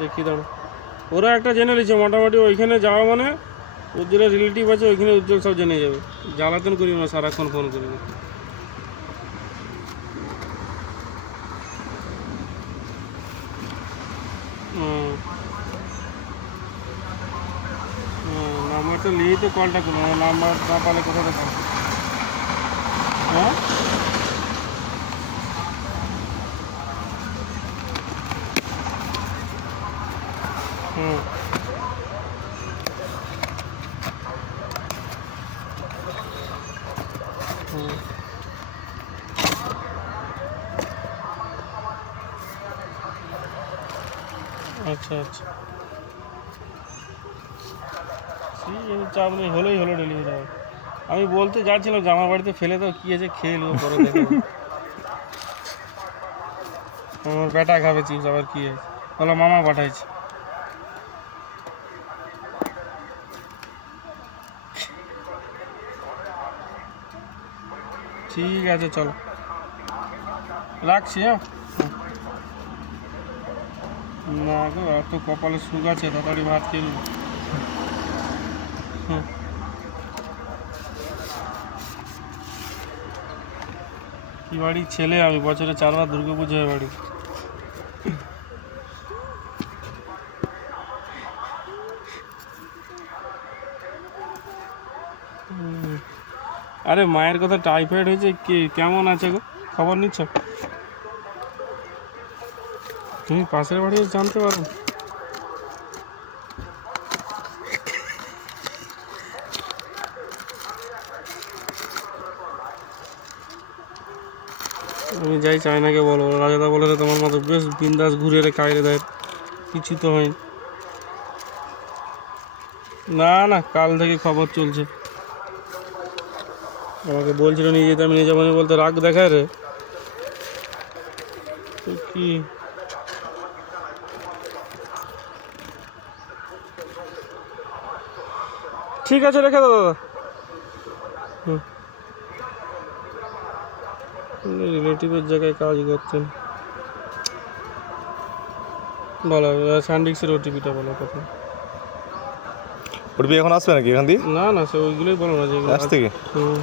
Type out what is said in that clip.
দেখি দাঁড়ো, ওরা একটা জেনে নিচ্ছে মোটামুটি ওইখানে যাওয়া মানে ওর যেটা রিলেটিভ আছে ওইখানে উজ্জ্বল সব জেনে যাবে। জ্বালাতন করি না, সারাক্ষণ ফোন করি না। নাম্বারটা নিয়েই তো কলটা করবো, নাম্বার না পালে কোথাও দেখাবো। হ্যাঁ হুম হুম আচ্ছা আচ্ছা, ঠিক আছে, চাপ নেই, হলেই হলো ডেলিভারি হবে। আমি বলতে যাচ্ছিলাম যে আমার বাড়িতে ফেলে দাও, কী আছে খেয়ে নেবো, পরে দেখো। আমার বেটা খাবে চিপস, আবার কী আছে, বলো মামা পাঠাইছে। ঠিক আছে চলো, রাখছি। হ্যাঁ না গো, এত কপালে সুখ আছে, তাড়াতাড়ি ভাত খেয়ে নেবো। হুম কি বাড়ির ছেলে আমি, বছরে 4বার দুর্গাপুজো হয় বাড়ি। আরে মায়ের কথা, টাইফয়েড হয়েছে, কি কেমন আছে গো, খবর নিচ্ছ? তুমি পাশের বাড়ি জানতে পারো। আমি যাই চায়নাকে বলো, রাজাদা বলে তোমার মতো বেশ বিন্দাস ঘুরে খাইয়ে দেয়, কিছু তো হয়নি। না না, কাল থেকে খবর চলছে, আমাকে বলছিল নিয়ে যেতে, আমি নিয়ে যাবো না বলতে রাগ দেখায় রে। তো কি, ঠিক আছে রেখে দাও দাদা। হুম, রিলেটিভের জায়গায় কাজ করতেন, বলো স্যান্ডিক্সের ওটিপিটা বলো কথা। ওটিপি এখন আসবে নাকি এখান দিয়ে? না না, সে ওইগুলোই বলো না যেগুলো আজ থেকে। হুম